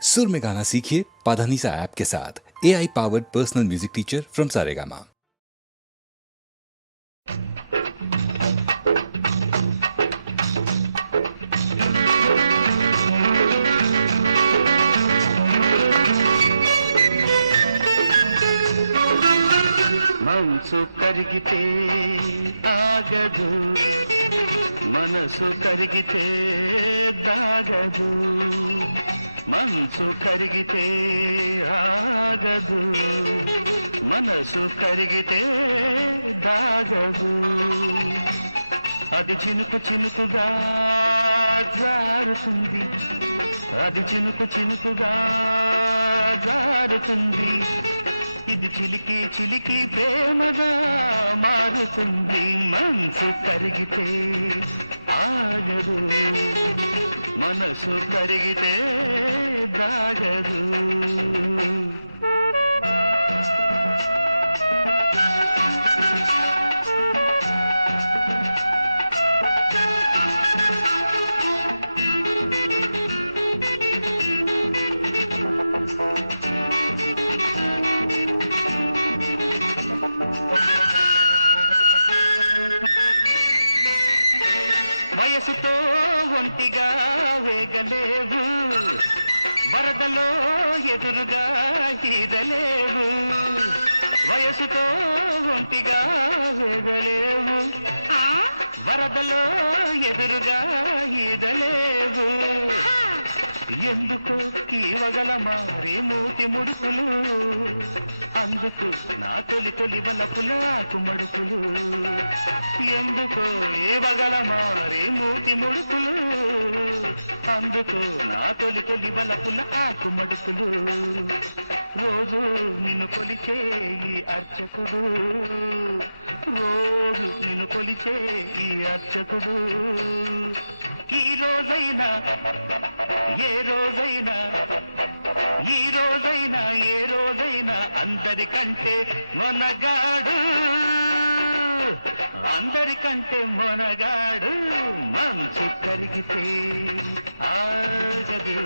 सुर में गाना सीखिए पाधानीसा ऐप के साथ। AI powered personal music teacher from Saregama. మనసు కరిగితే ఆగదు, మనసు కరిగితే దాగదు, మనసు కరిగితే ఆగదు, మనసు కరిగితే దాగదు. అది చినుకు చినుకుగా జారుతుంది, అది చినుకు చినుకుగా జారుతుంది, ఇది చిలికే చిలికే దోమగా మారుతుంది. మనసు కరిగితే ఆగదు, మనసు కరిగితే దాగదు. వయసుతో ఒంటిగా వేగలేవు, వరదలో ఎదురుగా తీగలేవు. వయసుతో ఒంటిగా వేగలేవు, వరదలో ఎదురుగా ఈదలేవు. ఎందుకు కీలగల మారి మూతి ముడుకులు, అందుకు నా తొలి తొలి వలపులు మరుపులు. ఎందుకు ఏవగల మారి మూతి ముడుకులు, అందుకు నా తొలి తొలి వలపులు మరుపులు. రోజు నిన్ను కొలిచే ఈ అర్చకుడు, రోజు నిన్ను కొలిచే ఈ అర్చకుడు. ఈ రోజైనా ఏ రోజైనా, ఈ రోజైనా ఏ రోజైనా అందరికంటే మనగాడు, అందరికంటే మనగాడు. మనసు కరిగితే ఆగదు,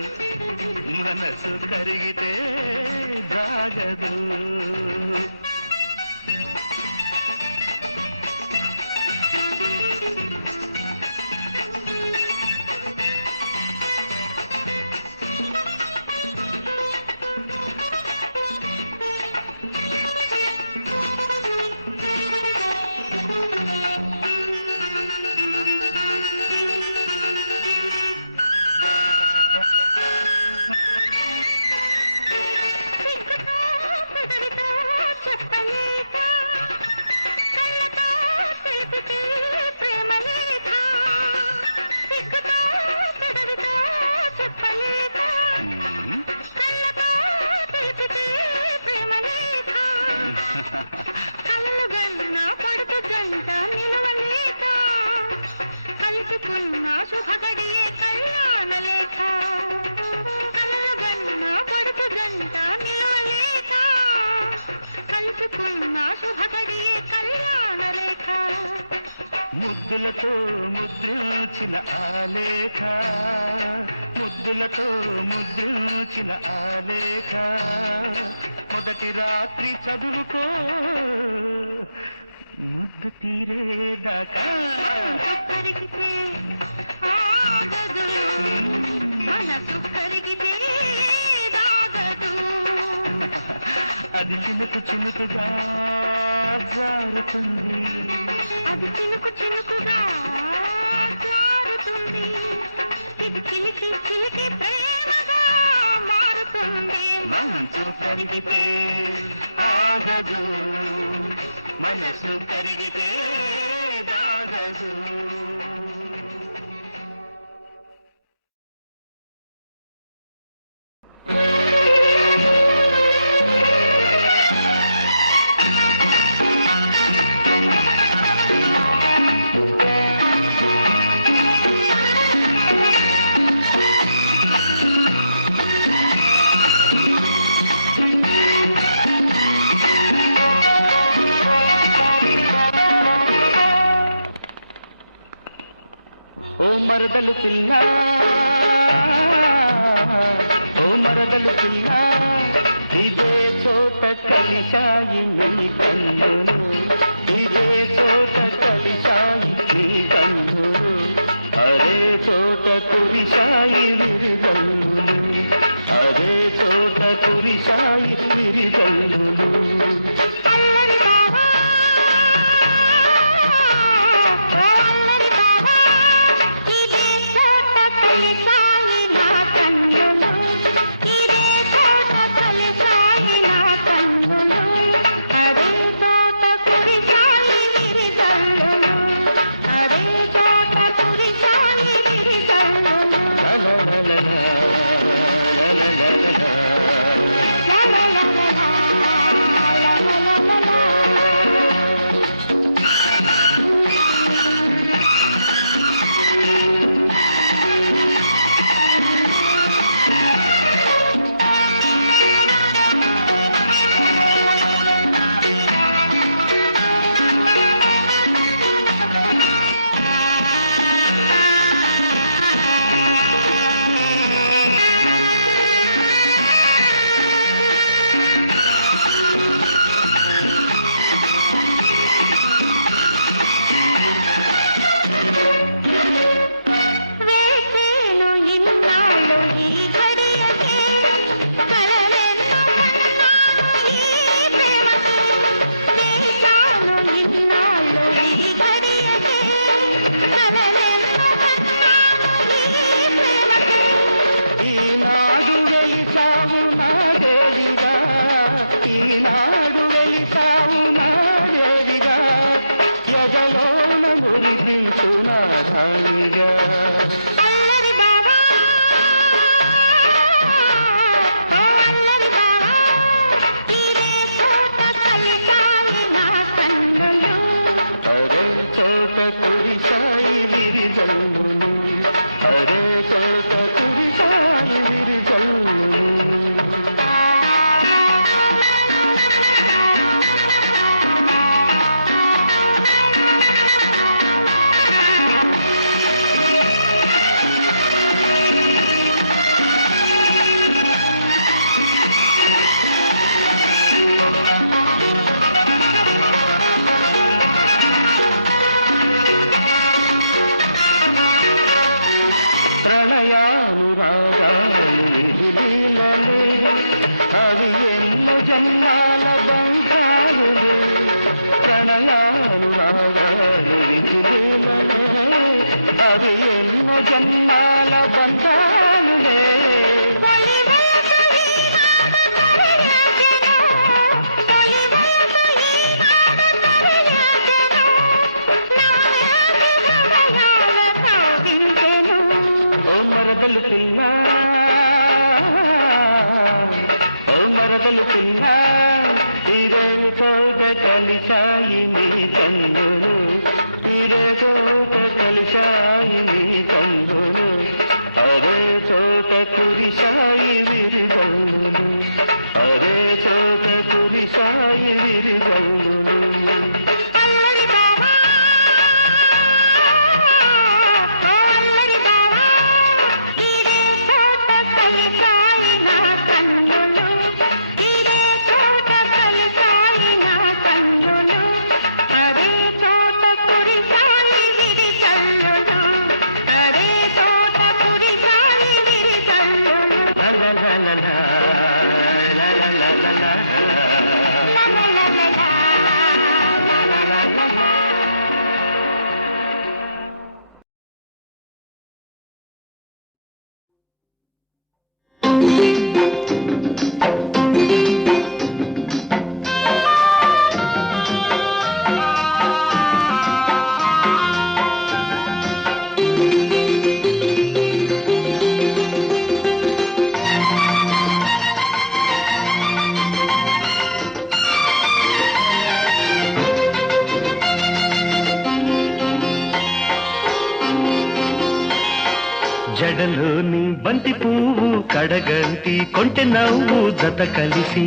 బంతి పువ్వు కడగంటి కొంటె నవ్వు జత కలిసి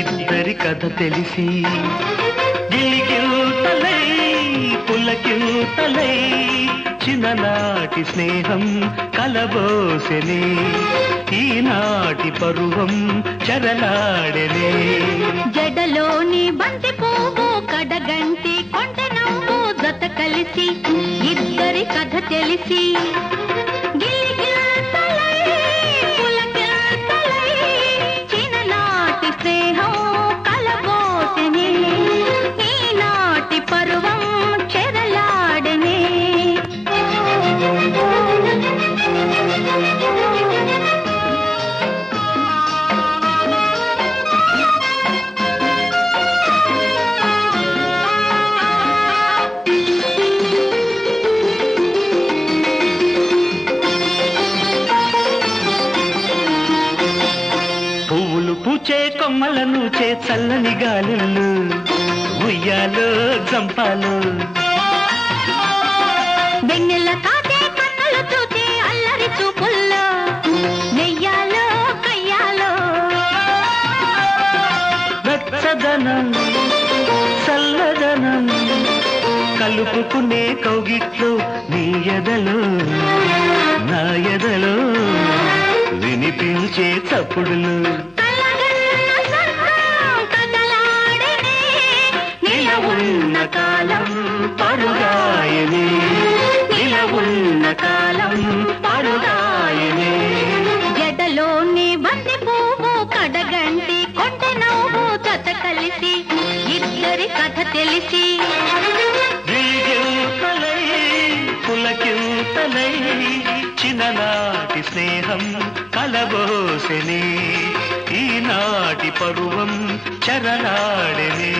ఇద్దరి కథ తెలిసి గిలిగిల్తలై పులకిల్తలై చిన్ననాటి స్నేహం కలబోసెనే ఈనాటి పరువం చరలాడెనే జడలోని బంతి పువ్వు కడగంటి కొంటె నవ్వు జత కలిసి ఇద్దరి కథ తెలిసి గిలిగిల్తలై పులకిల్తలై చిన్ననాటి స్నేహం కలబోసెనే ఈనాటి పరువం చెరలాడెనే పువ్వులు పూచే కొమ్మలను చే చల్లని గాలులు ఉయ్యాలో జంపాలు వెన్నెల కాదే కన్నులు చూచే అల్లరి చూపుల్లో నెయ్యాలో కయ్యాలో వెచ్చదనం చల్లదనం కలుపుకునే కౌగిట్లో నీ ఎదలో నా ఎదలో వినిపించే చప్పుడులు కలగన్న సర్వం కదలాడెనే నిలవున్న కాలం పరుగాయనే నిలవున్న కాలం పరుగాయనే జడలోని బంతి పువ్వు కడగంటి కొంటె నవ్వు జత కలిసి ఇద్దరి కథ తెలిసి గిలిగిల్తలై పులకిల్తలై చిన్ననాటి స్నేహం కలబోసెనే ఈనాటి పరువం చరలాడెనే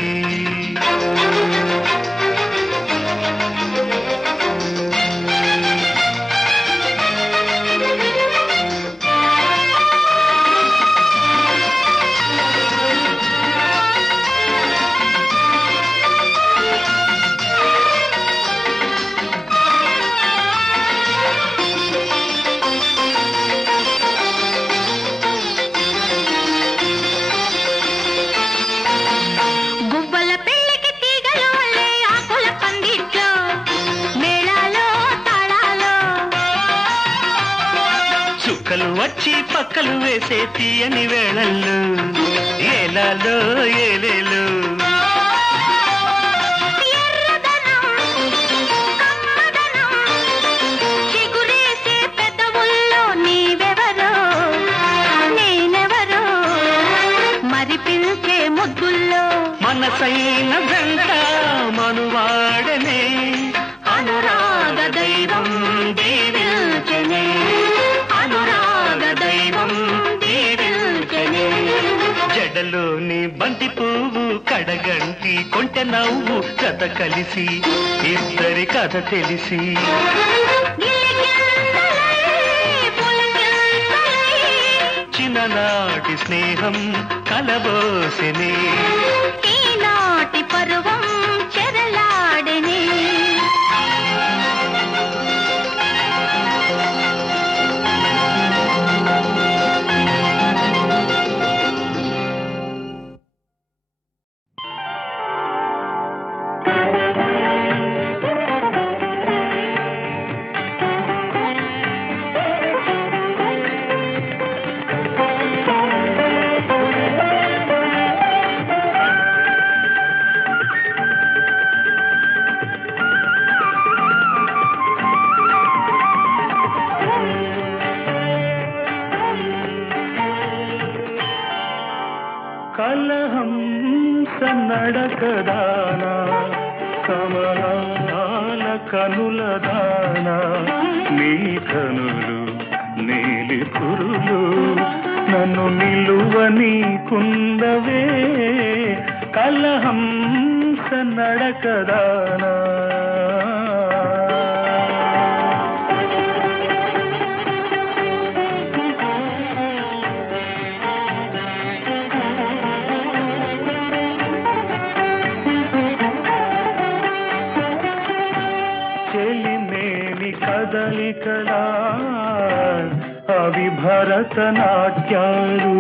గువ్వల పెళ్ళికి తీగలు అల్లే ఆకుల పందిట్లో మేళాలో తాళాలో చుక్కలు వచ్చి పక్కలు వేసే తీయని వేళల్లో ఏలాలో ఏలేలు ఎర్రదనం కమ్మదనం చిగురేసే పెదవుల్లో నీవెవరో నేనెవరో మరి పిలిచే ముద్దుల్లో మనసైన వెంట మనువాడనే అనురాగ దైవం దీవిల్చెనే అనురాగ దైవం దీవిల్చెనే జడలోని బంతి పువ్వు కడగంటి కొంటె నవ్వు జత కలిసి ఇద్దరి కథ తెలిసి గిలిగిల్తలై పులకిల్తలై చిన్ననాటి స్నేహం కలబోసెనే ఈనాటి పరువం చెరలాడెనే కలహంస నడకదానా కమలాల కనులదానా నీ కనులు నీలి కురులు నన్ను నిలువని కుందవే కలహంస నడకదానా చెలిమేని కదలికలా ఆ అవి భరతనాట్యాలు.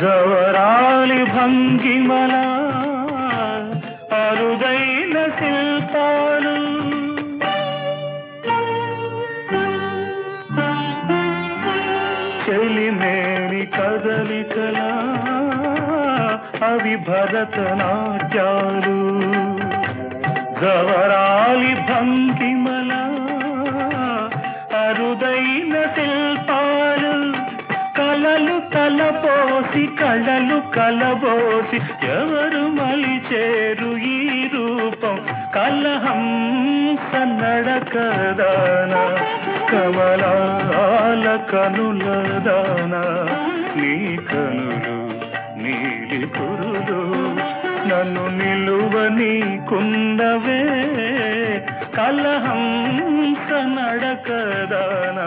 జవరాలి భంగిమల అరుదైన శిల్పాలు, చెలిమేని కదలికల అవి భరతనాట్యాలు. జవరాలి భంగిమల అరుదైన శిల్పాలు, కలలు తలపోసి కళలు కలబోసి ఎవరు మలిచేరు ఈ రూపం. కలహంస నడకదాన కమలాల కనులదాన, నీ కనులు నీలి కురులు నన్ను నిలువని కుందవే. కలహంస నడకదాన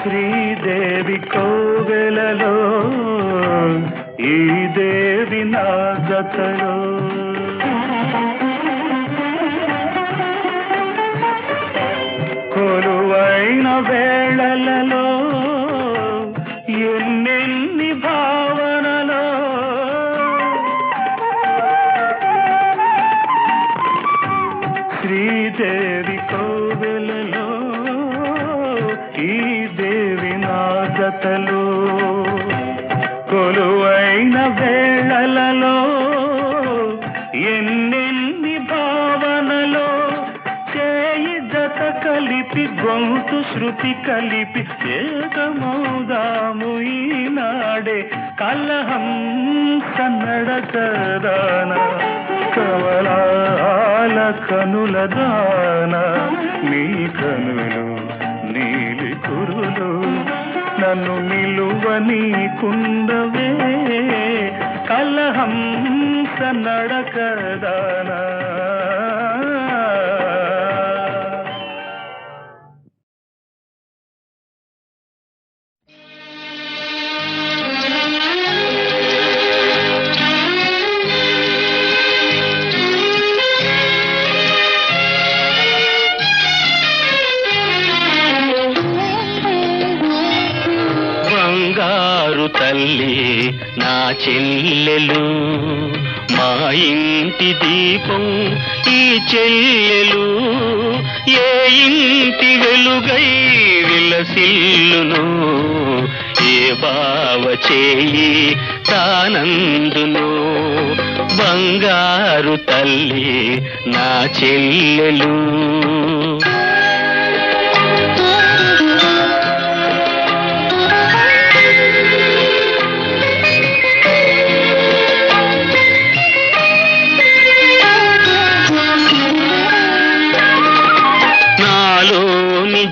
శ్రీదేవి కోవెలలో ఈ దేవి నా జతలో, కొలువైన వేళలలో ఎన్నెన్ని భావనలో, శ్రీదేవి కోవెలలో ఈ దేవి నా జతలో, కొలువైన వేళలలో ఎన్నెన్ని భావనలో, చేయి జత కలిపి గొంతు శృతి కలిపి ఏకమౌదాము ఈనాడే. కలహంస నడకదాన కమలాల కనులదాన, నీ కనులు నీలి కురులు నన్ను నిలువని కుందవే. కలహంస నడకదాన తల్లి నా చెల్లెలు, మా ఇంటి దీపం ఈ చెల్లెలు. ఏ ఇంటి వెలుగై విలసిల్లును, ఏ బావ చేయి తానందును. బంగారు తల్లి నా చెల్లెలు.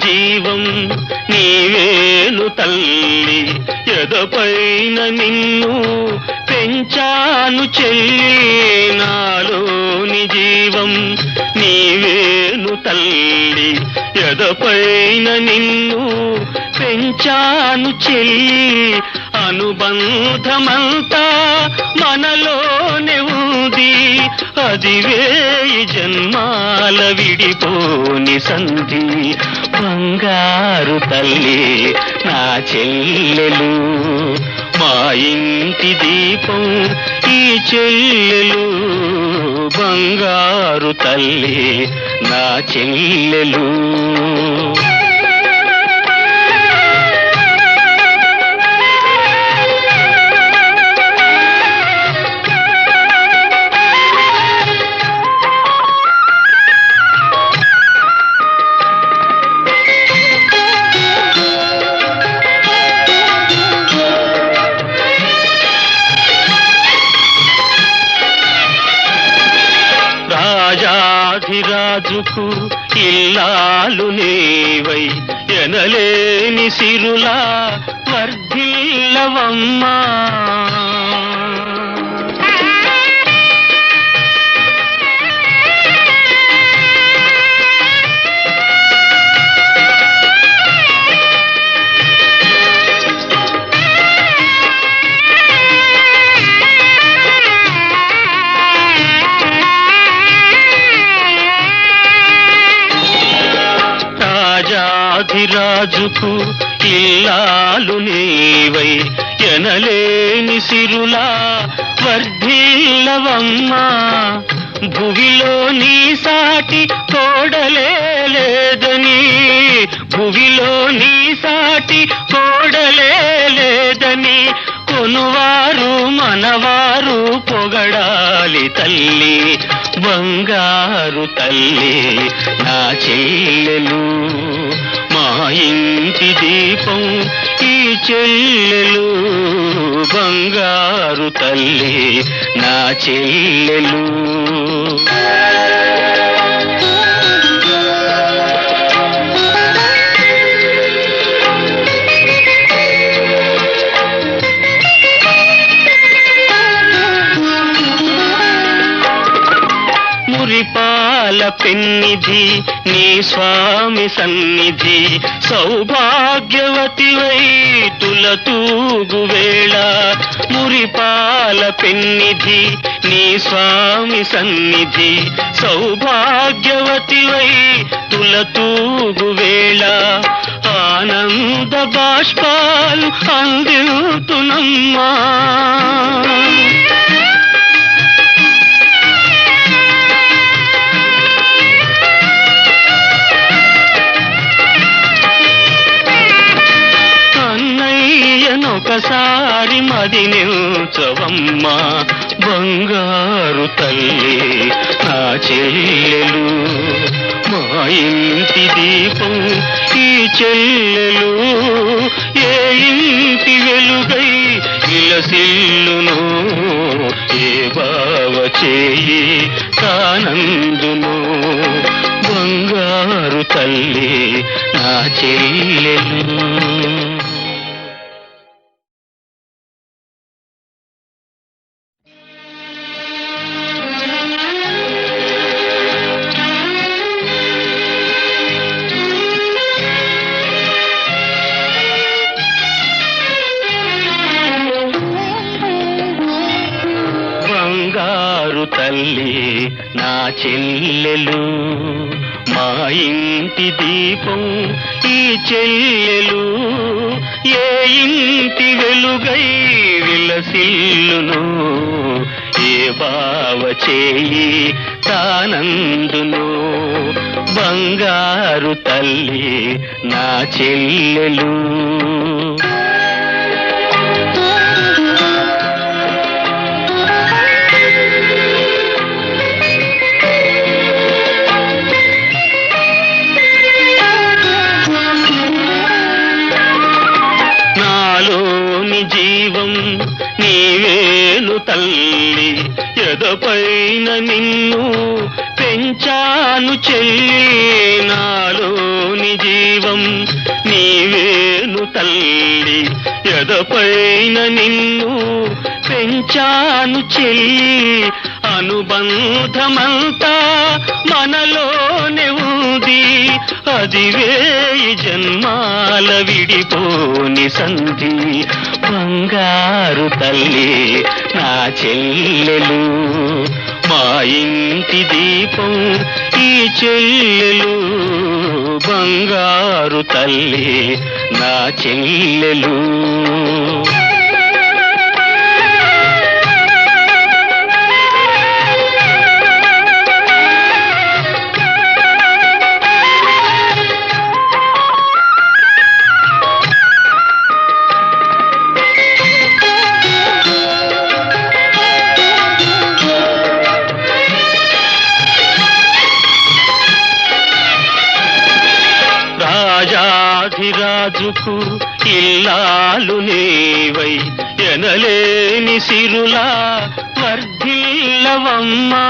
జీవం నీవేను తల్లి, ఎదపైన నిన్ను పెంచాను చెల్లి. నాలోని జీవం నీవేను తల్లి, ఎదపైన నిన్ను పెంచాను చెల్లి. అనుబంధమంతా మనలోనే ఉంది, అది వేయి జన్మాల విడిపోని సంధి. బంగారు తల్లి నా చెల్లెలు, మా ఇంటి దీపం ఈ చెల్లెలు. బంగారు తల్లి నా చెల్లెలు. రాజాధిరాజుకు ఇల్లాలు నీవై ఎనలేని సిరులా వర్ధిల్లవమ్మా. రాజాధిరాజుకు ఇల్లాలు నీవై ఎనలేని సిరులా వర్ధిల్లవమ్మా. భువిలో నీ సాటి కోడలేదని, భువిలో నీ సాటి కోడలేదని కొనువారు మనవారు పొగడాలి తల్లి, బంగారు తల్లి నా చెల్లెలు. మా ఇంటి దీపం ఈ చెల్లెలు, బంగారు తల్లి నా చెల్లెలు. మురిపాల పెన్నిధి నీ స్వామి సన్నిధి, సౌభాగ్యవతివై తులతూగు వేళ. మురిపాల పెన్నిధి నీ స్వామి సన్నిధి, సౌభాగ్యవతివై తులతూగు వేళ. ఆనంద బాష్పాలు అందితునమ్మా. ఒకసారి మది నిల్చవమ్మా, బంగారు తల్లి నా చెల్లెలు. మా ఇంటి దీపం ఈ చెల్లెలు, ఏ ఇంటి వెలుగై విలసిల్లును, ఏ బావ చేయి కానందును, బంగారు తల్లి నా చెల్లెలు. తల్లి నా చెల్లెలు, మా ఇంటి దీపం ఈ చెల్లెలు, ఏ ఇంటి వెలుగై విలసిల్లును, ఏ బావ చేయి తానందును, బంగారు తల్లి నా చెల్లెలు. జీవం నీవేను తల్లి, ఎదపైన నిన్ను పెంచాను చెల్లి. నాలోని జీవం నీవేను తల్లి, ఎదపైన నిన్ను పెంచాను చెల్లి. అనుబంధమంతా మనలోనే ఉంది, అది వేయి జన్మాల విడిపోని సంధి, బంగారు తల్లి నా చెల్లెలు. మా ఇంటి దీపం ఈ చెల్లెలు, బంగారు తల్లి నా చెల్లెలు. రాజాధిరాజుకు ఇల్లాలు నీవై ఎనలేని సిరులా వర్ధిల్లవమ్మా.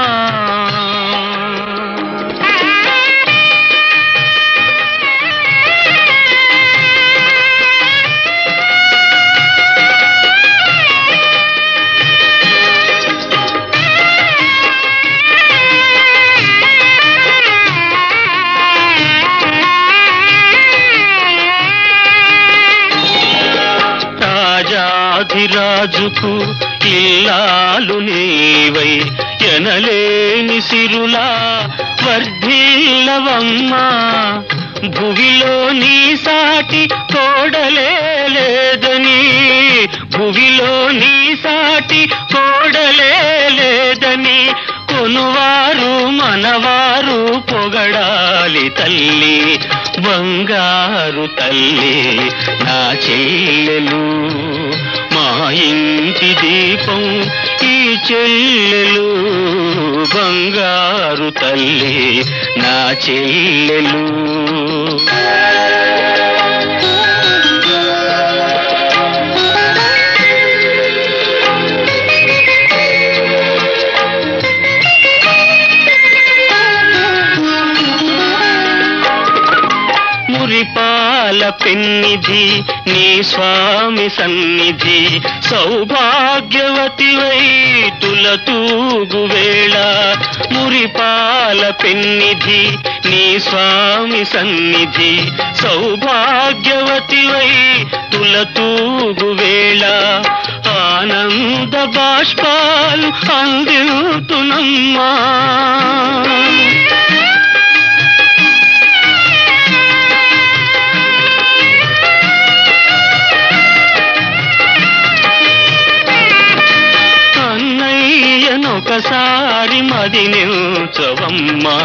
రాజుకు ఇల్లాలు నీవై ఎనలేని సిరులా వర్ధిల్లవమ్మా. భువిలో నీ సాటి కోడలే లేదని, భువిలో నీ సాటి కోడలే లేదని కొనువారు మనవారు పొగడాలి తల్లి, బంగారు తల్లి నా చెల్లెలు. మా ఇంటి దీపం ఈ చెల్లెలు, బంగారు తల్లి నా చెల్లెలు. మురిపాల పెన్నిధి నీ స్వామి సన్నిధి, సౌభాగ్యవతివై తులతూగు వేళ. మురిపాల పెన్నిధి నీ స్వామి సన్నిధి, సౌభాగ్యవతివై తులతూగు వేళ. ఆనంద బాష్పాలు అందితునమ్మా. ఒకసారి మది నిల్చవమ్మా,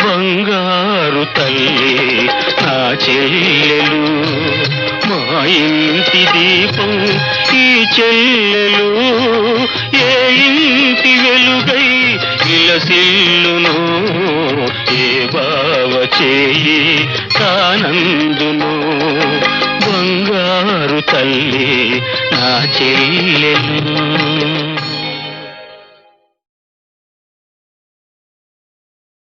బంగారు తల్లి నా చెల్లెలు. మా ఇంటి దీపం ఈ చెల్లెలు, ఏ ఇంటి వెలుగై విలసిల్లును, ఏ బావ చేయి కానందును, బంగారు తల్లి నా చెల్లెలు.